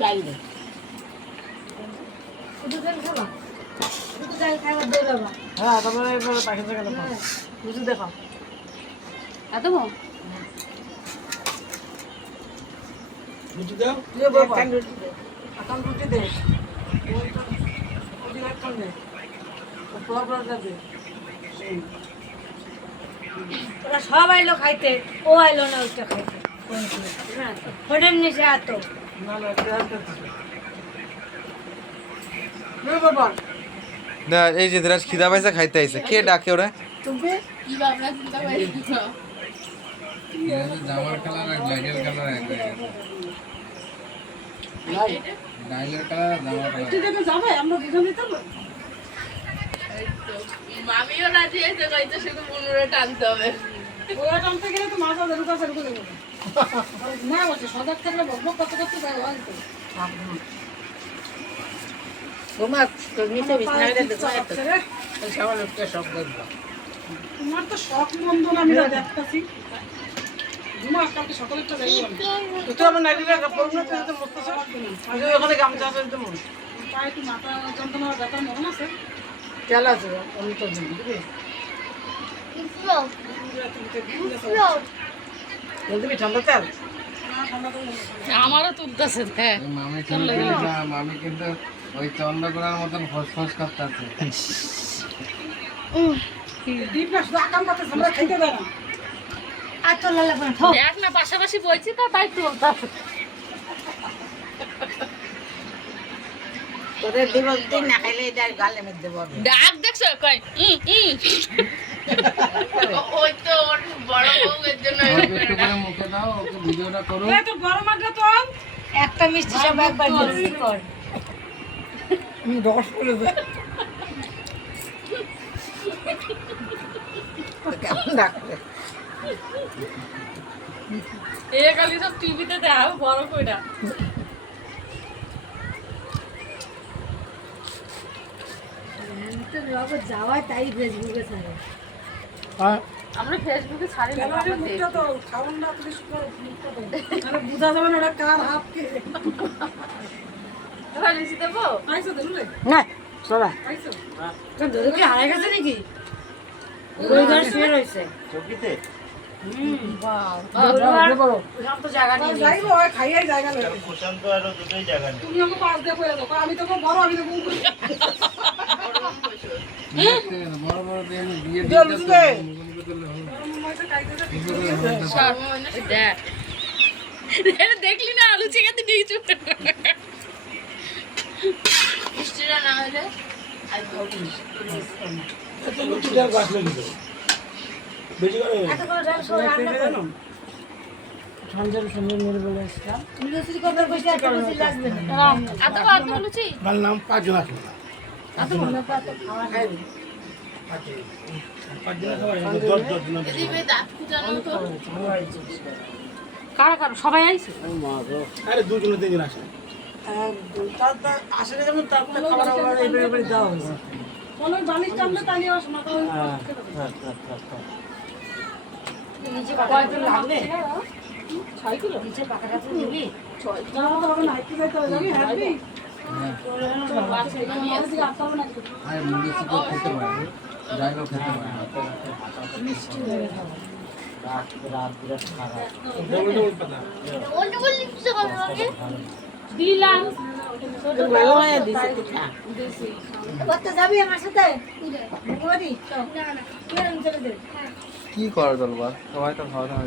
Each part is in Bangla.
ডাল দে শুধু ডাল খাবা শুধু ডাল খাবার দে বাবা হ্যাঁ তারপরে এবারে পাখিতে গেল বুঝি দেখো এত বউ বুঝি দাও তুই বাবা একটা রুটি দে এখন রুটি দে ওই একটা দে পোলা পোলা দে ওরা সব আইলো খাইতে ও আইলো না ওইটা খাইতে হ্যাঁ হোটেল নিচে এত না না বাবা না এই যে ধরাস খিদা পাইছে খাইতে আইছে কে ডাকে ওরা তুমি কি ভাবনা চিন্তা করে জামার কালার আর লাইটের কালার এক নাই লাইটের কালার জামার কালার ঠিক আছে যাবে আমরা দুজন দিতে পারবো মামিও রাজি হয়েছে কইতে শুধু মনুরে টানতে হবে ওরা টানতে গেলে তো মাথা ধরুকা ধরুকা দেবে না বলছে সজাগ থাকলে বকবক করতে করতে যাবে হয়তো তোমার তোর নিচে বিছানায় দেখো এত সবার একটা সব দেখবা তোমার তো শখ মন্দ না আমি দেখতেছি ঘুমা কালকে সকালেরটা যাইবো তুই আমার নাইটিটা পরবো না তুই তো মস্ত আগে ওখানে গামছা আছে তো মন তাই একটু মাথা যন্ত্রণা ব্যথার মন আছে তেল আছে আমি তো দিন বুঝলি তুমি ঠান্ডা তেল আমারও তুলতেছে হ্যাঁ মামি চলে গেল না মামি কিন্তু ওই চন্দ্রকোনার মতন ফসফস করতে আছে ডিপটা শুধু আকাম করতে আমরা খাইতে দেয় না আর তো লালা করে দেখ না পাশাপাশি বইছি তো তাই তুলতেছে তোদের দিবস দিন না খাইলে এটা গালে মেরে দেবো ডাক দেখছো কই ওই তো ওর বড় বউয়ের জন্য ওকে একটু করে মুখে দাও ওকে ভিডিওটা করো এই তো গরম আগে তো একটা মিষ্টি সব একবার মিক্সি কর রস করে দে কেমন ডাকবে এ খালি সব টিভিতে দেখাও বড় কইরা যাওয়ায় তাই ফেসবুকে ছাড়ে আমরা ফেসবুকে ছাড়ি না ক্যামেরার মুখটা তো খাওয়ান না পুলিশ করে মুখটা তো মানে বুঝা যাবে না ওটা কার হাত কে এবার লিখে দেবো আইছো দেখলে না চলা আইছো তো ধরে কি হারাই গেছে নাকি ওই ঘর শুয়ে রয়েছে চকিতে সব তো জায়গা নিয়ে নিয়েছে। যাইবো ওই খাইয়াই জায়গা লই প্রশান্ত আর দুটোই জায়গা নেই তুমি আমাকে পাশ দিয়ে কইয়া দাও আমি তো বড় আমি তো বউ করি বড় বড় দিয়ে জল দিবে দেখ এটা দেখলি না আলু চেকাতে দিয়েছো মিষ্টিটা না হলে এত করে ডাল সব রান্না করো। সঞ্জয় সুন্দর মেরে বলে এসেছিলাম লুচি কত কইছে এত লুচি লাগবে না এত কত লুচি আমার নাম পাঁচজন আছে এত মনে পাত খাওয়া যাবে দিবে দাঁত কুচানো তো কারা কারা সবাই আইছে আরে দুজন তিনজন আসে তার আসলে যেমন তার খাবার খাবার এইভাবে দেওয়া হয়েছে অনেক বালিশ টানলে তাই আস মাথা নিচে কয়জন লাগবে সাইকেল নিচে পাকা কাছে দিবি না তো হবে না হাইটে যাইতে হবে জানি হ্যাপি আরে মুড়ি চিকে খেতে পারে যাইও খেতে পারে দিলাম করতে যাবি আমার সাথে বলি চলে দে কি করা চলবা সবাই তো খাওয়া দাওয়া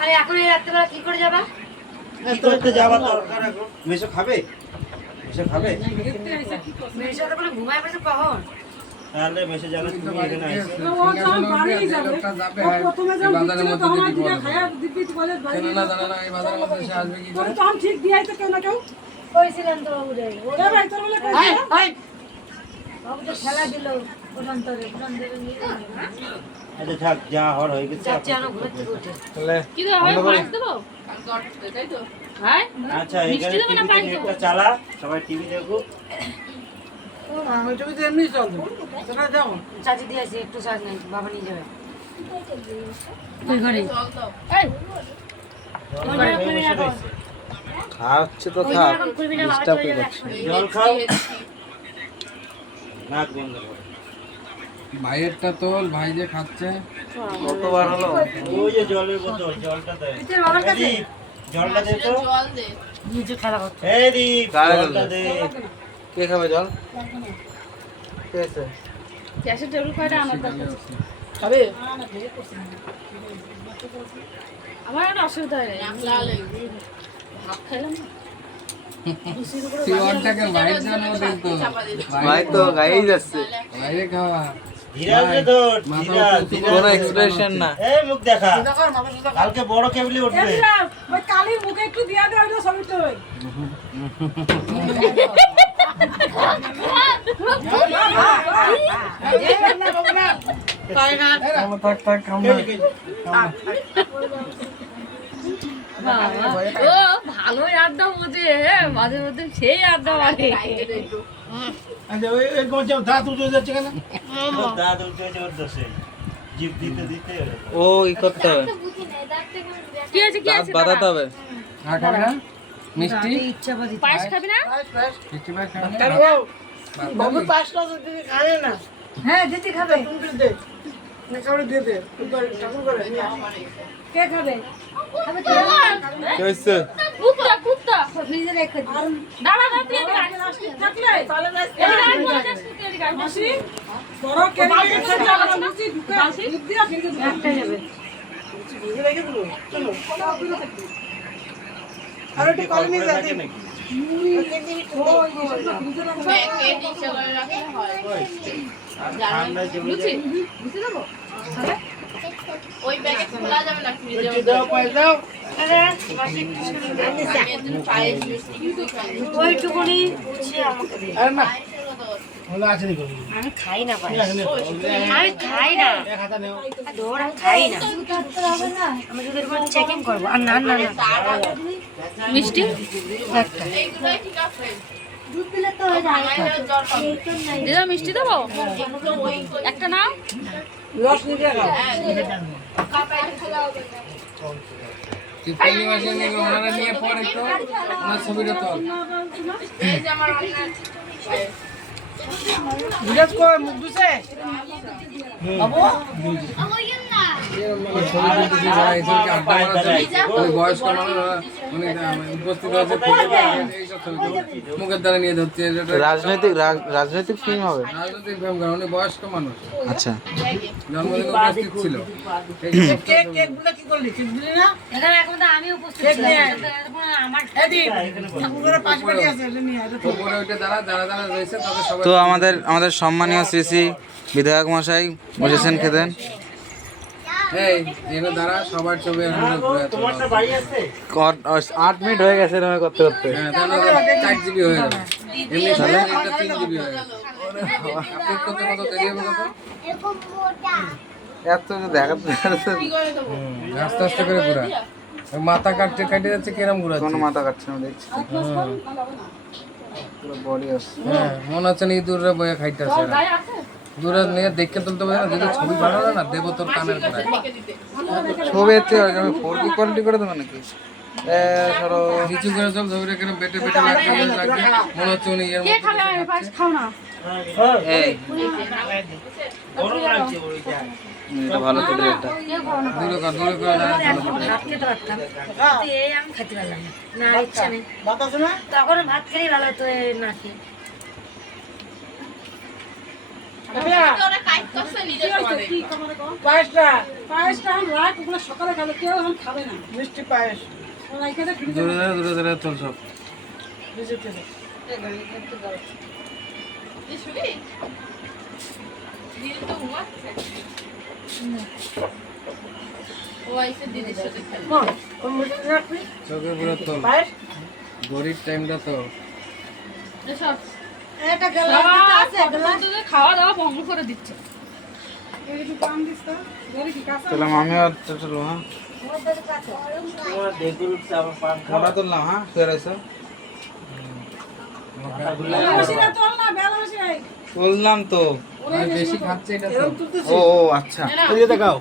আরে এখন এই রাত্রেবেলা কি করে যাবা করতে যাওয়ার দরকার এখন মেশো খাবে মেশো খাবে মেয়ের সাথে বলে ঘুমায় পড়েছে কখন তাহলে মেশো যাবে তুমি এখানে আইছো প্রথমে যখন বাজারের মধ্যে তখন দিদি দিকে বলে খায়া দিব্যি বলে ভাই জানে না এই বাজারের মধ্যে সে আসবে কি করে তো আমি ঠিক দিয়াই তো কেউ না কেউ কইছিলেন তো বাবুরে ওরে ভাই তোর বলে হাই কইছিলাম হাই বাবু তো খেলা দিল প্রশান্তরে নিয়ে আচ্ছা থাক যা হর হয়ে গেছে যাচ্ছে আনো ঘুরতে ঘুরতে তাহলে কি দেবো হয় মাছ দেবো তাই তো হ্যাঁ আচ্ছা মিষ্টি এখানে দেবে না টিভিতে পানি দেবো নেটটা চালা সবাই টিভি দেখুক আমি তুমি তো এমনি চলবে তোরা যাও চাচি দিয়েছে একটু চার্জ নাই বাবা নিয়ে যাবে ওই ঘরে জল দাও এই জল ওই ঘরে হয়ে করে বসে রাখো রয়েছে। খাচ্ছে তো ওই খা, এখন করবি না, বাবা ডিস্টার্ব চলে যাবে করছে। একসঙ্গে। জল খাও, নাক বন্ধ করো। ভাইয়েরটা তোল, ভাই যে খাচ্ছে। কতবার হলো? ওই যে জলের বোতল, জলটা দে। তোর বাবার কাছে এই, জলটা দে তো। জল দে। নিচে খেলা করছে। এই দীপ, কারে জলটা জল দে। কে খাবে জল? কে আছে? গ্যাসের টেবিল কয়টা আমার কাছে খাবে আমার একটা অসুবিধা হয় না ভাত খাইলাম না তুই ওরটাকে ভাইয়ের জন্য দিন তো। ভাই তো গায়েই যাচ্ছে, বাইরে খাওয়া। ধীরাজ রে ধর, মাথা ধীরাজ, উপর ধীরাজ কোনো রে। এক্সপ্রেশন না। এই মুখ দেখা, দেখো মাথা সাথে কালকে বড় কেবলি উঠবে। ওই কালির মুখে একটু দিয়া দে, ওইটা ছবি তুই থাক থাক খাও না। ও ভালোই আড্ডা বোঝে মাঝে মধ্যে সেই আড্ডা মারে দাঁত উঠে যাচ্ছে কেন তোর দাঁত উঠে যাওয়ার দোষে। জিভ দিতে দিতে ও ই করতে হবে, কি আছে কি দাঁত আছে বাঁধাতে হবে। আর খাবি না মিষ্টি? ইচ্ছা পাতি পায়েস খাবি না মিষ্টি ভাই খাবি না? কেন বাবু পাঁচটা দিদি খায় না হ্যাঁ দিদি খাবে তুমি দে না কাউরে দিয়ে দে ঠাকুর করে কে খাবে খাবে তো কি হয়েছে? কুত্তা কুত্তা নিজে রেখে দিই দাঁড়া দাঁড়া তুই এদিকে আয়। থাকলে তাহলে এদিকে আয়, বলে যাস, তুই এদিকে আয়। মাসি বড় কেবলি করতে যাবে মাসি ঢুকে দুধ দিয়া ফিরে দে একটা যাবে ভিজে রেখে দিল চলো আর একটু কল নিয়ে যা দিন প্যাকেট ইচ্ছা করে রাখলে হয় ঠান্ডায় জমে লুচি যায়। লুচি দেবো তাহলে ওই প্যাকেট খোলা যাবে না ফ্রিজে একটু দাও, পায়ে দাও। পায়েস মিষ্টি কিছু খাই ওইটুকুনি বুঝিয়ে আমাকে দে আর না হলো আছে নি আমি খাই না ভাই আমি খাই না ধর আমি খাই না আমি শুধু এরকম চেকিং করবো আর না না না মিষ্টি একটা এইগুলোই ঠিক আছে দুধ দিলে তো হয়ে যায় দিদা মিষ্টি দেবো একটা নাও রস নিয়ে খাও তুই পূর্ণিমাসে নিবি, ওনারা নিয়ে পরে তো ওনার ছবিটা তোল। এই যে আমার রান্না ধীরাজ কই মুখ দুছে বাবু ছবি তুলতেছি যারা এই ছবিকে আড্ডা মারাচ্ছে, ওই বয়স্ক মানুষ উনি উপস্থিত হয়েছে এইসব ছবি তুলে মুখের দ্বারা নিয়ে ধরছে। এটা রাজনৈতিক ফিল্ম হবে। রাজনৈতিক ফিল্ম কারণ উনি বয়স্ক মানুষ, আচ্ছা, জন্মদিনে উপস্থিত ছিল। এই যে সমস্ত কেক ছবি- কেক গুলো কি করলি চিপস দিলি না এখানে এখন তো আমি উপস্থিত কেক ছিলাম নিয়ে আয়। এখন আমার এদি ঠাকুরের পাশে পাটি আছে এটা নিয়ে আয় তো উপরে ওইটা যারা যারা যারা রয়েছে তাদের সবাই তো আমাদের সম্মানীয় শ্রী শ্রী বিধায়ক মশাই বসেছেন খেতেন। এই এনে দ্বারা সবার ছবি আমরা ঘুরে তোমারটা বাড়ি আছে? 8 মিনিট হয়ে গেছে এরকম করতে করতে। হ্যাঁ তাহলে 4 জিবি হয়ে যাবে, এমনি তাহলে এটা 3 জিবি হয়ে যাবে। আপলোড করতে কত দেরি হবে কত? এত দেখাতে আস্তে আস্তে করে ঘুরা, ওই মাথা কাটতে কাটে যাচ্ছে কিরম ঘুরাচ্ছে। কোনো মাথা কাটছে না দেখছি, পুরো বডি আসছে। হ্যাঁ মনে হচ্ছে না ইঁদুররা বয়ে খাইতেছে। দূরে নিয়ে দেখে তুলতে পারে না, যদি ছবি ভালো না দেবো তোর কানের গোড়ায়। ছবি এতে আমি 4K কোয়ালিটি করে দেবো নাকি? ধরো নিচু করে চল, ছবিটা কেন বেটে বেটে লাগবে মনে হচ্ছে উনি এর মধ্যে পায়েস খাও না এই গরম লাগছে ওইটা। এটা ভালো তো এটা। দূরে করে দাঁড়া। ভাত খেতে পারতাম কিন্তু এই আমি খেতে পারলাম না না ইচ্ছা নেই ভাত আছে না তখন ভাত খেলেই ভালো হতো এই না খেয়ে ওরা কাজ করছে নিজের সমানে পায়েসটা আমি রাখ ওগুলো সকালে খাবে কেউ এখন খাবে না মিষ্টি পায়েস ওরা এখানে ফ্রিজে দূরে চল সব। ফ্রিজে থেকে এই শুনি দিদি তো ঘুমাচ্ছে ও এসে দিদির সাথে খেলে কোন মিষ্টি রাখবি চোখে পুরো তোল, পায়েস গরিব টাইমটা তো। এসব এটা গেলা আছে তোদের খাওয়া দাওয়া বন্ধ করে দিচ্ছে একটু পান দিস তো গরি কি কাঁচা তাহলে আমি আর চলো হ্যাঁ তোমার দেখুন আবার পান খাওয়া। খাওয়া তুললাম হ্যাঁ ফের এসো বেশিটা চল না বেলা বেশি নাই তুললাম তো। আর বেশি খাচ্ছে এটা তো। এরকম তুলতেছি ও ও আচ্ছা, এই যে দেখাও।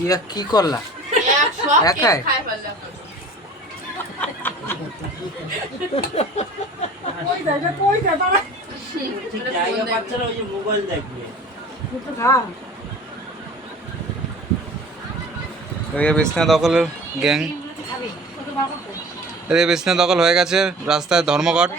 ইয়া কি করলা? এক সব একাই? কেক খাই ফেললাম কই যায় এটা কই যায় তারা ঠিক জায়গা পাচ্ছে না, ওই যে মোবাইল দেখবে। একটু খা এদিকে বিছনা দখলের গ্যাং, এদিকে বিছনা দখল হয়ে গেছে রাস্তায় ধর্মঘট।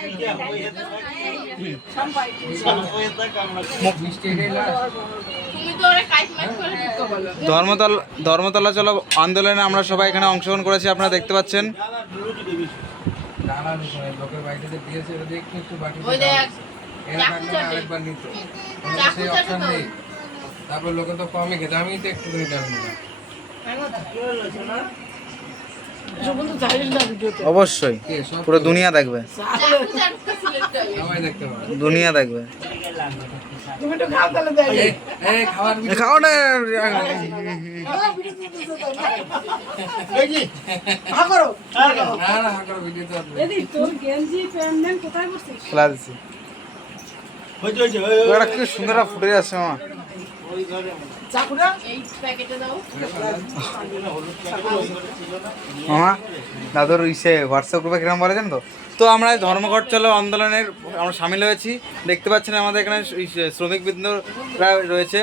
ধর্মতলা চলো আন্দোলনে আমরা সবাই এখানে অংশগ্রহণ করেছি, আপনারা দেখতে পাচ্ছেন। ডালা রসুন লোকের বাড়িতে যে দিয়েছে ওটা দিয়ে একটু বাটিতে এরা থাকলে না আরেকবার নিত, আমাদের সেই অপশন নেই। তারপর লোকে তো কমই খেতে, আমি তো একটু করে ডাল নিলাম। অবশ্যই কে সব পুরো দুনিয়া দেখবে, সবাই দেখতে পাবে। দুনিয়া দেখবে। তুমি একটু খাও তাহলে দেখ এই খাবার খাও না, হা করো না না হাঁকার ভিডিও তো আসবে। এদি তোর গেঞ্জি প্যান্ট কোথায় বসছিস খেলা দিচ্ছি। হয়েছে, হয়েছে, ওই, ওই, ওটা কি সুন্দর ফুটে যাচ্ছে মামা। ওই ঘরে চাকুরা মামা দাদুর ইসে হোয়াটসঅ্যাপ গ্রুপে কিরকম বলে জানো তো? তো আমরা এই ধর্মঘট চলো আন্দোলনের আমরা সামিল হয়েছি। দেখতে পাচ্ছেন আমাদের এখানে শ্রমিক বৃন্দরা রয়েছে,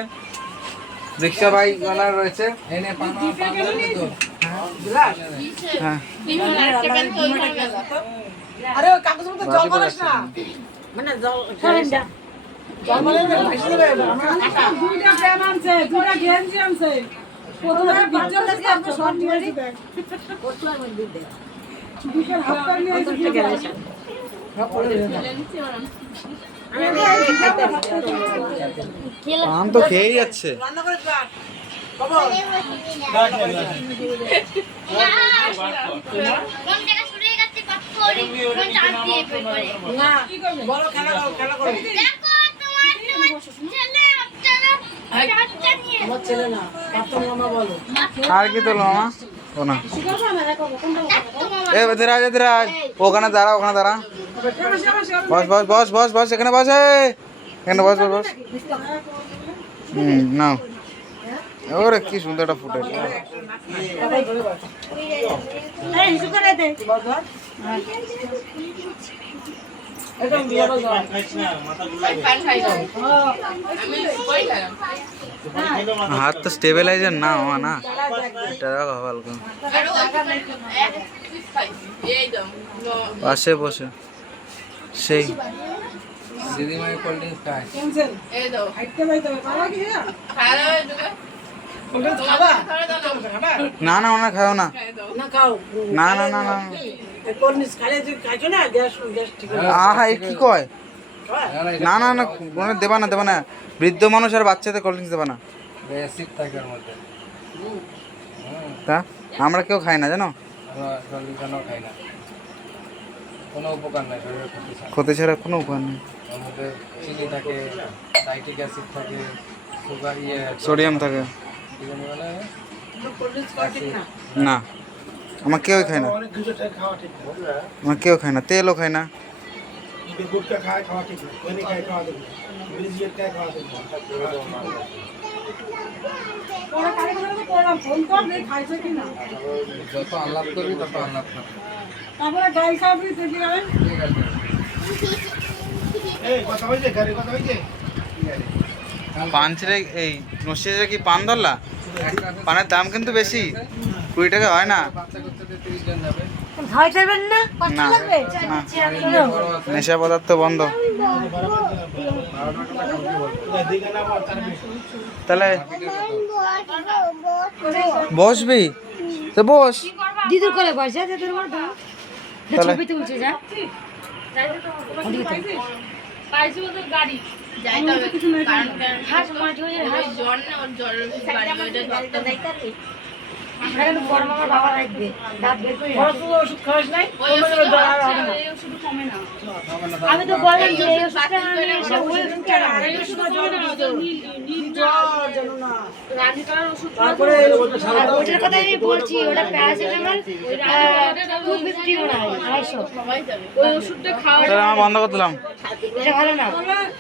রিক্সা বাইকওয়ালা রয়েছে। এনে পানা তো হ্যাঁ, আরে ওই কাগজের মধ্যে জল করিস না মানে জল জল মানে ভাসিয়ে দেবে দুইটা প্যান আনছে দুইটা গেঞ্জি আনছে প্রথমে বিজ্জল থেকে আপনি শর্ট নিয়েছি দেখ কোটলার মধ্যে দে বিকেল হাফ প্যান্ট নিয়ে এসে গেছে আম তো খেয়েই যাচ্ছে। রান্না করে খা খবর না বড় খেলা করো খেলা করো আমার ছেলে না কাপ্তান মামা বলো আর কি তোলো মামা? ও না, এ ধীরাজ ধীরাজ, ওখানে দাঁড়া, ওখানে দাঁড়া, বস বস বস বস বস, এখানে বস, এখানে বস বস বস। নাও, ওরে কি সুন্দর একটা ফুটে। একদম দিয়ে বল খাইছ না, মাথা ঘুরে হাত তো স্টেবিলাইজার না মামা, না এটা দেখো হালকা পাশে বসে সেই দিদিমায়ের কোল্ড ড্রিঙ্কস খায়। ক্যান্সেল হাইটতে যাইতে হবে খাওয়া কি ওটা খাবা না না ওনা খাও না, না খাও না না না না, কোলনিস খালে তুই খাইছো না গ্যাস গ্যাস ঠিক আছে আহা এ কি কয়? না না না না, কোনো দেবা না, দেবা না, বৃদ্ধ মানুষ আর বাচ্চাদের কোল্ড ড্রিঙ্কস দেবা না। বেসিক থাকে ওর মধ্যে। তা আমরা কেউ খাই না জানো, আমরা জল কেন খাই না, কোনো উপকার নাই শরীরের ক্ষতি ছাড়া। ক্ষতি ছাড়া কোনো উপায় নেই। ওর মধ্যে চিনি থাকে, সাইট্রিক অ্যাসিড থাকে, সুগার সোডিয়াম থাকে কি জানি বলে কোলনিস খাওয়া ঠিক না না, আমার কেউ খায় না, অনেক কিছু খাওয়া ঠিক না আমার কেউ খায় না, তেলও খায় না। গুটকা খায় খাওয়া ঠিক না কোনি খায় খাওয়া ঠিক না ব্রিজিয়েট খায় খাওয়া ঠিক না ওরা কারে করে তো করলাম ফোন কর নেই খাইছে কি না যত আলাপ করবি তত আলাপ করবি। তারপরে গাই খাবি দেখি যাবেন ঠিক আছে এই কথা হইছে গাড়ি কথা হইছে পান ছেড়ে এই নসিয়ে কি পান ধরলা? একটা পানের দাম কিন্তু বেশি, 20 টাকা হয় না। বাচ্চা করতে 30 জন যাবে। খাওয়াই পারবেন না? না না, নেশা পদার্থ বন্ধ। তাহলে বসবি তো বস, দিদুর কোলে বসে দিদুর মা দাও তাহলে ছবি তুলছে যা পাইছি তো গাড়ি যাইতে হবে কারণ হাস মাটি হয়ে হাস জ্বর না ওর জ্বর গাড়ি ওইটা জ্বরটা যাইতে এখন বড় মামার বাবা রাখবে দাঁত বের করে বড় তো ওষুধ খাওয়াস নাই ওই ওষুধ কমে না আমি তো বললাম যে এই ওষুধটা আমি এসে ওই ওষুধটা এই ওষুধ কমে না জ্বর জানো না রানী করার ওষুধ তারপরে আর ওটার কথা আমি বলছি ওটা প্যারাসিটামল 250 মনে হয় 250 সবাই যাবে ওই ওষুধটা খাওয়া তাহলে আমরা বন্ধ করে দিলাম। এটা ভালো না